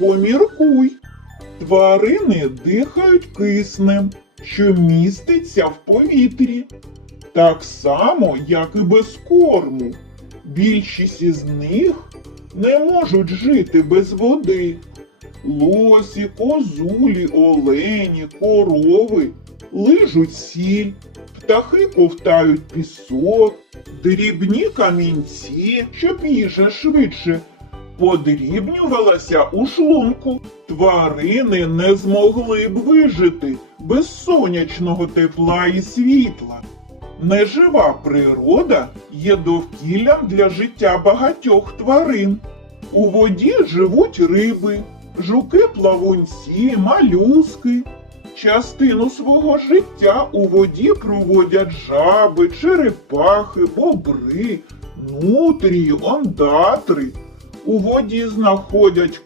поміркуй. Тварини дихають киснем, що міститься в повітрі. Так само, як і без корму. Більшість із них не можуть жити без води. Лосі, козулі, олені, корови лижуть сіль, птахи ковтають пісок, дрібні камінці, щоб їжа швидше подрібнювалася у шлунку. Тварини не змогли б вижити без сонячного тепла і світла. Нежива природа є довкіллям для життя багатьох тварин. У воді живуть риби, жуки плавунці, малюски. Частину свого життя у воді проводять жаби, черепахи, бобри, нутрії, ондатри. У воді знаходять